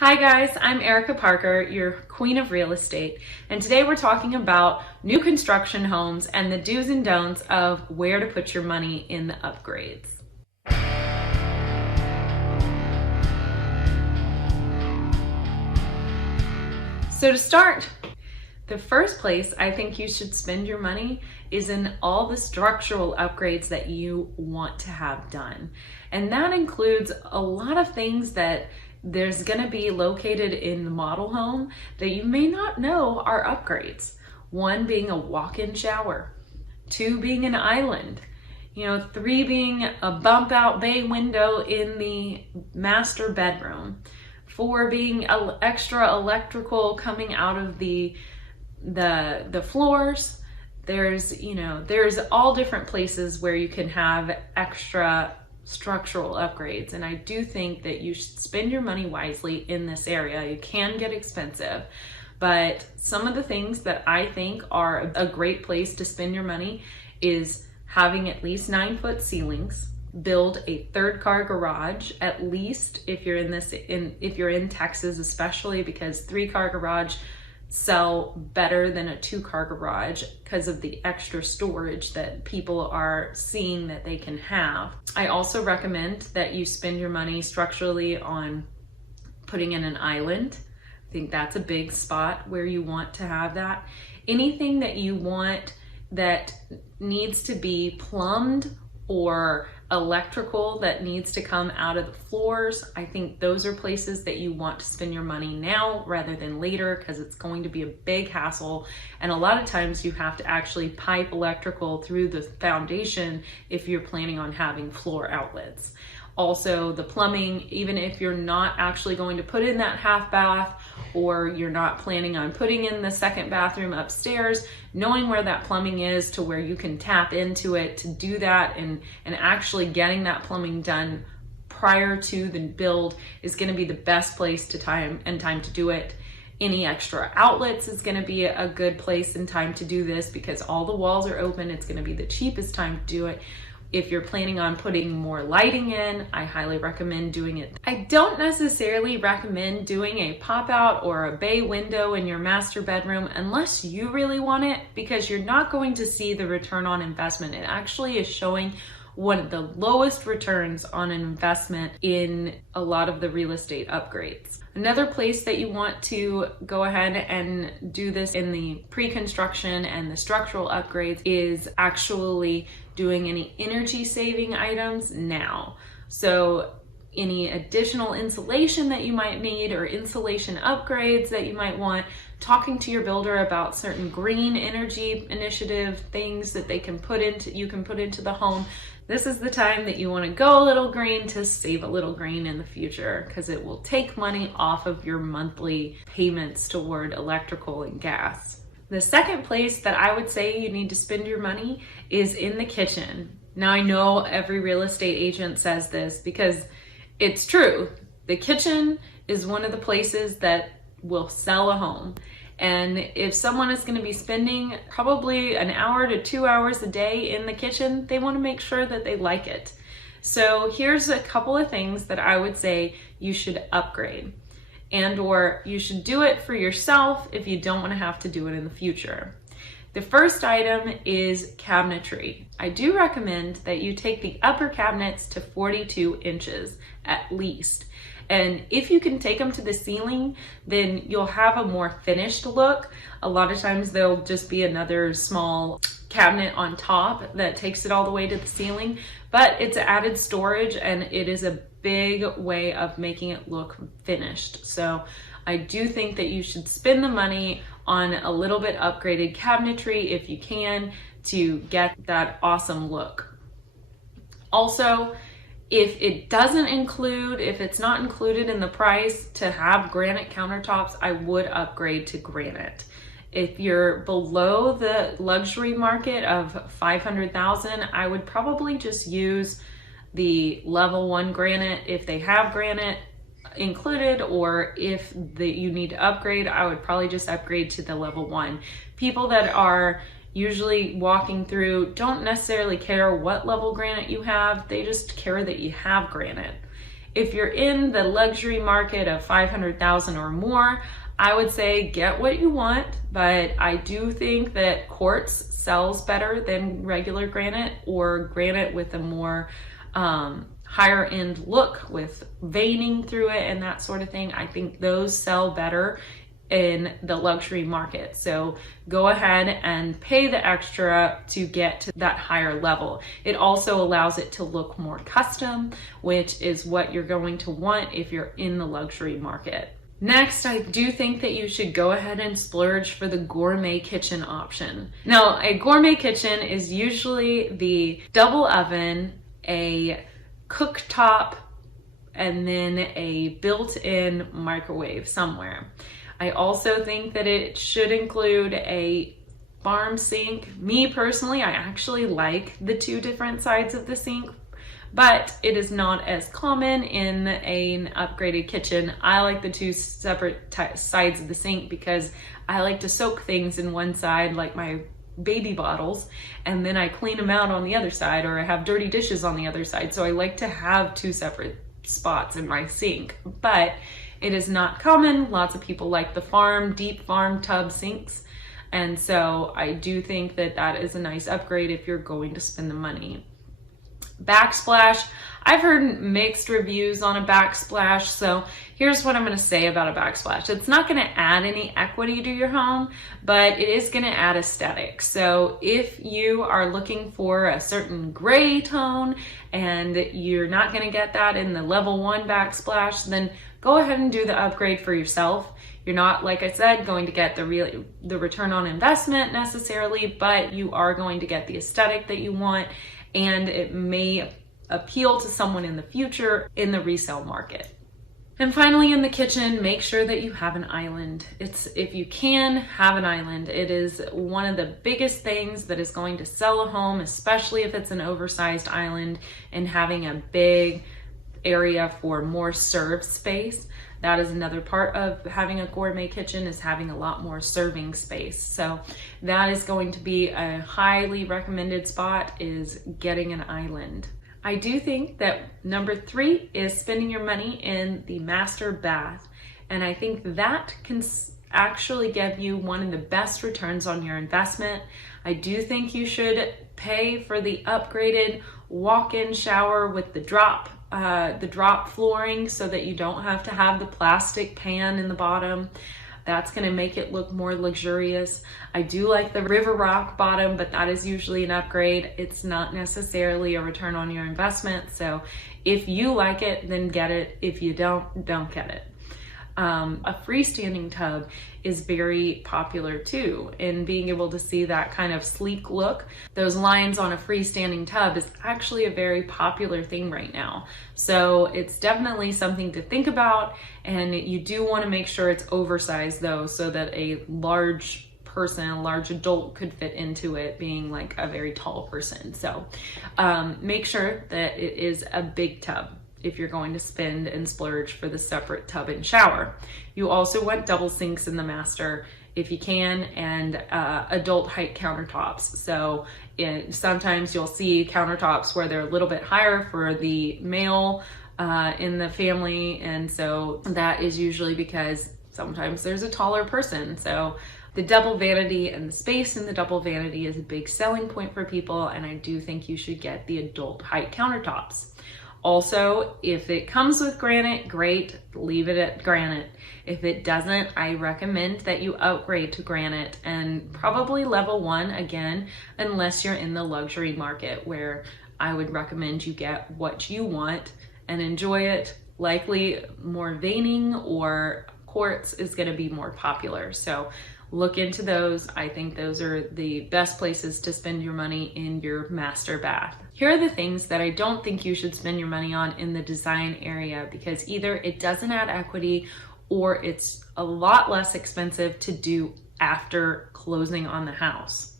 Hi guys, I'm Erica Parker, your queen of real estate, and today we're talking about new construction homes and the do's and don'ts of where to put your money in the upgrades. So to start, the first place I think you should spend your money is in all the structural upgrades that you want to have done. And that includes a lot of things that there's going to be located in the model home that you may not know are upgrades. One being a walk-in shower, two being an island, three being a bump out bay window in the master bedroom, four being extra electrical coming out of the floors. There's all different places where you can have extra structural upgrades, and I do think that you should spend your money wisely in this area. It can get expensive, but some of the things that I think are a great place to spend your money is having at least 9-foot ceilings, build a third car garage, at least if you're in Texas, especially because 3-car garage sell better than a 2-car garage because of the extra storage that people are seeing that they can have. I also recommend that you spend your money structurally on putting in an island. I think that's a big spot where you want to have that. Anything that you want that needs to be plumbed or electrical that needs to come out of the floors, I think those are places that you want to spend your money now rather than later, because it's going to be a big hassle, and a lot of times you have to actually pipe electrical through the foundation if you're planning on having floor outlets. Also, the plumbing, even if you're not actually going to put in that half bath or you're not planning on putting in the second bathroom upstairs, knowing where that plumbing is to where you can tap into it to do that, and actually getting that plumbing done prior to the build is going to be the best place to time to do it. Any extra outlets is going to be a good place and time to do this because all the walls are open. It's going to be the cheapest time to do it. If you're planning on putting more lighting in, I highly recommend doing it. I don't necessarily recommend doing a pop-out or a bay window in your master bedroom unless you really want it, because you're not going to see the return on investment. It actually is showing one of the lowest returns on an investment in a lot of the real estate upgrades. Another place that you want to go ahead and do this in the pre-construction and the structural upgrades is actually doing any energy saving items now. So any additional insulation that you might need or insulation upgrades that you might want, talking to your builder about certain green energy initiative things that you can put into the home. This is the time that you want to go a little green to save a little green in the future, because it will take money off of your monthly payments toward electrical and gas. The second place that I would say you need to spend your money is in the kitchen. Now, I know every real estate agent says this because it's true. The kitchen is one of the places that will sell a home. And if someone is going to be spending probably an hour to 2 hours a day in the kitchen, they want to make sure that they like it. So here's a couple of things that I would say you should upgrade, or you should do it for yourself if you don't want to have to do it in the future. The first item is cabinetry. I do recommend that you take the upper cabinets to 42 inches at least. And if you can take them to the ceiling, then you'll have a more finished look. A lot of times there'll just be another small cabinet on top that takes it all the way to the ceiling, but it's added storage and it is a big way of making it look finished. So I do think that you should spend the money on a little bit upgraded cabinetry if you can to get that awesome look. Also, if it's not included in the price to have granite countertops, I would upgrade to granite. If you're below the luxury market of $500,000, I would probably just use the level 1 granite if they have granite included, or if you need to upgrade, I would probably just upgrade to the level 1. People that are usually walking through don't necessarily care what level granite you have, they just care that you have granite. If you're in the luxury market of $500,000 or more, I would say get what you want, but I do think that quartz sells better than regular granite, or granite with a more higher end look with veining through it and that sort of thing. I think those sell better in the luxury market. So go ahead and pay the extra to get to that higher level. It also allows it to look more custom, which is what you're going to want if you're in the luxury market. Next, I do think that you should go ahead and splurge for the gourmet kitchen option. Now, a gourmet kitchen is usually the double oven, a cooktop, and then a built-in microwave somewhere. I also think that it should include a farm sink. Me personally, I actually like the two different sides of the sink, but it is not as common in an upgraded kitchen. I like the two separate sides of the sink because I like to soak things in one side, like my baby bottles, and then I clean them out on the other side, or I have dirty dishes on the other side. So I like to have two separate spots in my sink, but it is not common. Lots of people like the deep farm tub sinks. And so I do think that that is a nice upgrade if you're going to spend the money. Backsplash. I've heard mixed reviews on a backsplash, so here's what I'm going to say about a backsplash. It's not going to add any equity to your home, but it is going to add aesthetic. So if you are looking for a certain gray tone and you're not going to get that in the level 1 backsplash, then go ahead and do the upgrade for yourself. You're not, like I said, going to get the return on investment necessarily, but you are going to get the aesthetic that you want, and it may appeal to someone in the future in the resale market. And finally, in the kitchen, make sure that you have an island. If you can, have an island. It is one of the biggest things that is going to sell a home, especially if it's an oversized island, and having a big area for more serve space. That is another part of having a gourmet kitchen, is having a lot more serving space. So that is going to be a highly recommended spot, is getting an island. I do think that number 3 is spending your money in the master bath. And I think that can actually give you one of the best returns on your investment. I do think you should pay for the upgraded walk-in shower with the drop flooring, so that you don't have to have the plastic pan in the bottom. That's going to make it look more luxurious. I do like the river rock bottom, but that is usually an upgrade. It's not necessarily a return on your investment. So if you like it, then get it. If you don't get it. A freestanding tub is very popular too, and being able to see that kind of sleek look. Those lines on a freestanding tub is actually a very popular thing right now. So it's definitely something to think about, and you do want to make sure it's oversized though, so that a large person, a large adult could fit into it, being like a very tall person. So make sure that it is a big tub if you're going to spend and splurge for the separate tub and shower. You also want double sinks in the master if you can, and adult height countertops. So sometimes you'll see countertops where they're a little bit higher for the male in the family, and so that is usually because sometimes there's a taller person. So the double vanity and the space in the double vanity is a big selling point for people, and I do think you should get the adult height countertops. Also, if it comes with granite, great, leave it at granite. If it doesn't, I recommend that you upgrade to granite, and probably level 1 again, unless you're in the luxury market, where I would recommend you get what you want and enjoy it. Likely more veining or quartz is going to be more popular. So look into those. I think those are the best places to spend your money in your master bath. Here are the things that I don't think you should spend your money on in the design area, because either it doesn't add equity or it's a lot less expensive to do after closing on the house.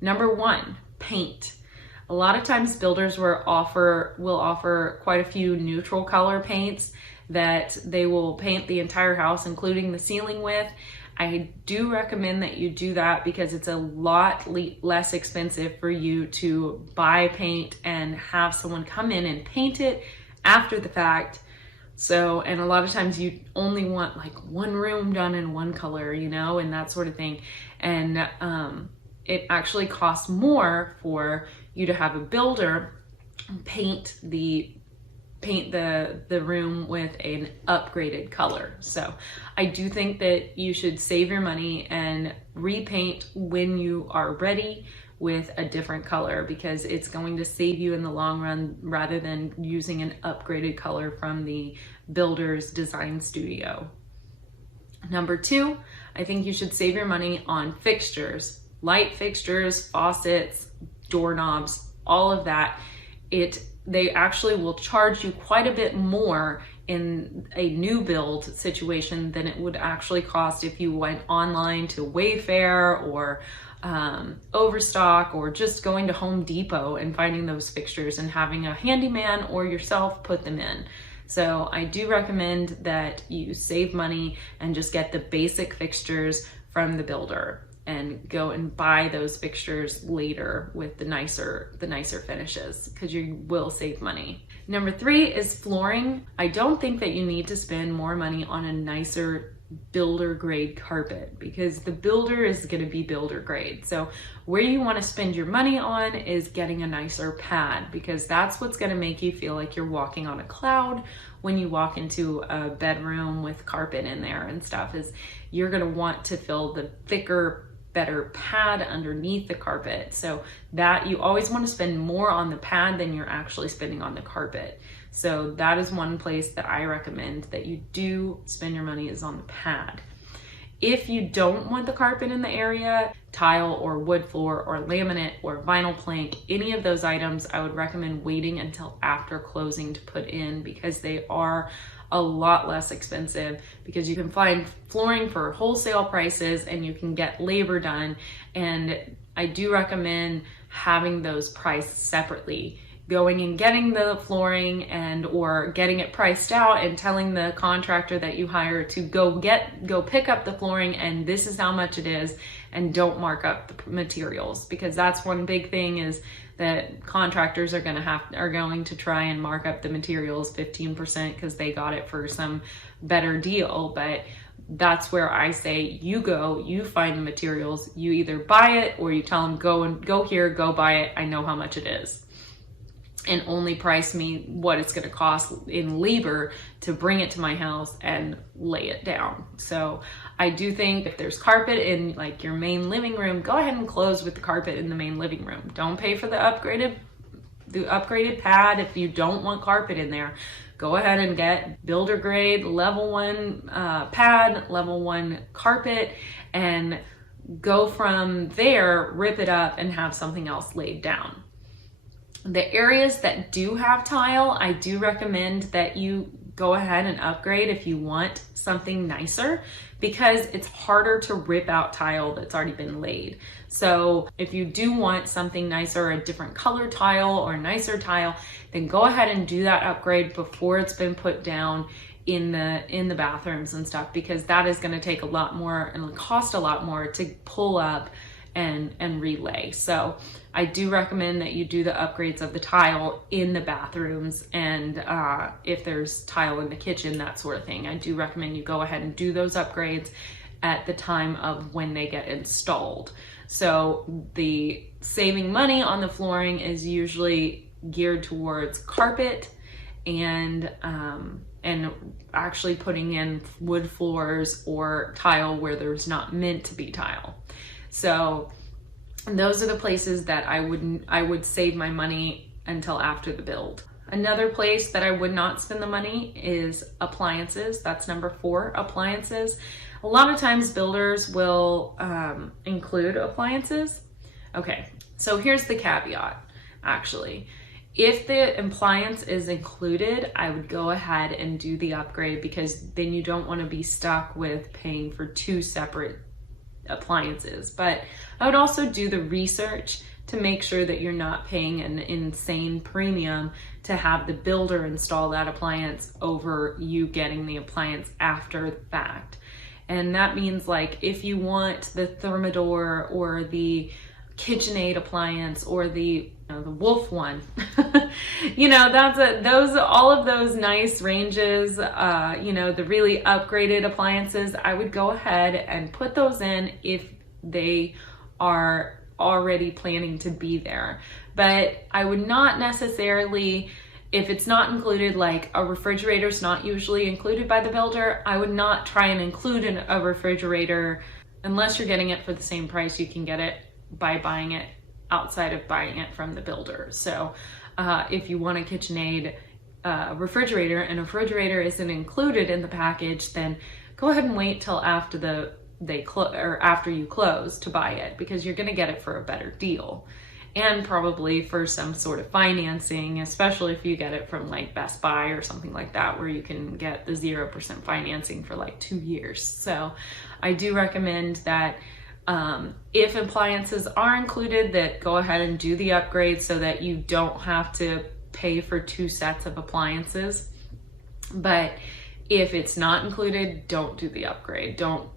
Number 1, paint. A lot of times builders will offer quite a few neutral color paints that they will paint the entire house, including the ceiling with. I do recommend that you do that because it's a lot less expensive for you to buy paint and have someone come in and paint it after the fact So, and a lot of times you only want like one room done in one color, you know, and that sort of thing. And it actually costs more for you to have a builder paint the room with an upgraded color. So I do think that you should save your money and repaint when you are ready with a different color, because it's going to save you in the long run rather than using an upgraded color from the builder's design studio. Number 2, I think you should save your money on fixtures, light fixtures, faucets, doorknobs, all of that. They actually will charge you quite a bit more in a new build situation than it would actually cost if you went online to Wayfair or Overstock, or just going to Home Depot and finding those fixtures and having a handyman or yourself put them in. So I do recommend that you save money and just get the basic fixtures from the builder and go and buy those fixtures later with the nicer finishes, because you will save money. Number 3 is flooring. I don't think that you need to spend more money on a nicer builder grade carpet, because the builder is going to be builder grade. So where you want to spend your money on is getting a nicer pad, because that's what's going to make you feel like you're walking on a cloud when you walk into a bedroom with carpet in there and stuff. Is you're going to want to feel the thicker, better pad underneath the carpet, so that you always want to spend more on the pad than you're actually spending on the carpet. So that is one place that I recommend that you do spend your money, is on the pad. If you don't want the carpet in the area, tile or wood floor or laminate or vinyl plank, any of those items, I would recommend waiting until after closing to put in, because they are a lot less expensive, because you can find flooring for wholesale prices and you can get labor done. And I do recommend having those priced separately, going and getting the flooring and or getting it priced out and telling the contractor that you hire to go pick up the flooring and this is how much it is, and don't mark up the materials, because that's one big thing, is that contractors are going to try and mark up the materials 15% because they got it for some better deal. But that's where I say you find the materials, you either buy it or you tell them go here, go buy it, I know how much it is, and only price me what it's going to cost in labor to bring it to my house and lay it down. So I do think if there's carpet in like your main living room, go ahead and close with the carpet in the main living room. Don't pay for the upgraded pad if you don't want carpet in there. Go ahead and get builder grade level 1 pad, level 1 carpet, and go from there, rip it up and have something else laid down. The areas that do have tile, I do recommend that you go ahead and upgrade if you want something nicer, because it's harder to rip out tile that's already been laid. So if you do want something nicer, a different color tile or nicer tile, then go ahead and do that upgrade before it's been put down in the bathrooms and stuff, because that is going to take a lot more and cost a lot more to pull up and relay. So I do recommend that you do the upgrades of the tile in the bathrooms, and if there's tile in the kitchen, that sort of thing, I do recommend you go ahead and do those upgrades at the time of when they get installed. So the saving money on the flooring is usually geared towards carpet and actually putting in wood floors or tile where there's not meant to be tile. So those are the places that I would save my money until after the build. Another place that I would not spend the money is appliances. That's number 4, appliances. A lot of times builders will include appliances. Okay, so here's the caveat, actually. If the appliance is included, I would go ahead and do the upgrade, because then you don't want to be stuck with paying for 2 separate appliances. But I would also do the research to make sure that you're not paying an insane premium to have the builder install that appliance over you getting the appliance after the fact. And that means, like, if you want the thermidor or the KitchenAid appliance or the the Wolf one. That's all of those nice ranges, the really upgraded appliances, I would go ahead and put those in if they are already planning to be there. But I would not necessarily, if it's not included, like a refrigerator's not usually included by the builder, I would not try and include a refrigerator unless you're getting it for the same price you can get it by buying it outside of buying it from the builder. So if you want a KitchenAid refrigerator and a refrigerator isn't included in the package, then go ahead and wait till after after you close to buy it, because you're going to get it for a better deal, and probably for some sort of financing, especially if you get it from like Best Buy or something like that, where you can get the 0% financing for like 2 years. So I do recommend that if appliances are included, that go ahead and do the upgrade so that you don't have to pay for 2 sets of appliances. But if it's not included, don't do the upgrade. Don't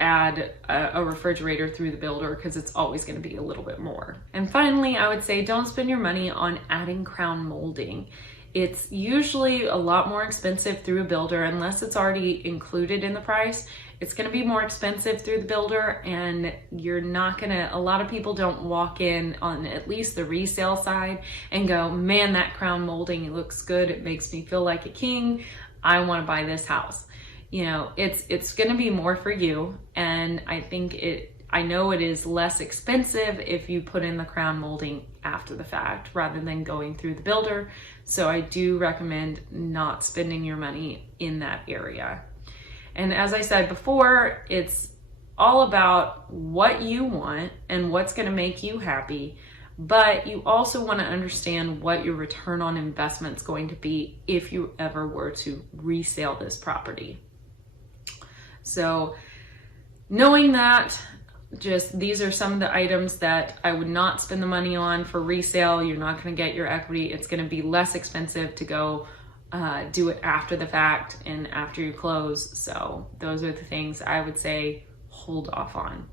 add a refrigerator through the builder, because it's always going to be a little bit more. And finally, I would say don't spend your money on adding crown molding. It's usually a lot more expensive through a builder unless it's already included in the price. It's going to be more expensive through the builder, and you're not going to, a lot of people don't walk in on at least the resale side and go, man, that crown molding looks good. It makes me feel like a king. I want to buy this house. It's going to be more for you. And I know it is less expensive if you put in the crown molding after the fact rather than going through the builder. So I do recommend not spending your money in that area. And as I said before, it's all about what you want and what's going to make you happy. But you also want to understand what your return on investment is going to be if you ever were to resell this property. So knowing that, these are some of the items that I would not spend the money on for resale. You're not going to get your equity. It's going to be less expensive to go do it after the fact and after you close. So those are the things I would say hold off on.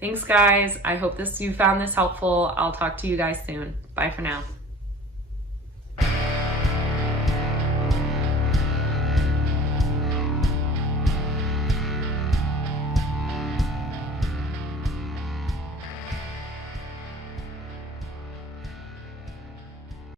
Thanks, guys. I hope you found this helpful. I'll talk to you guys soon. Bye for now.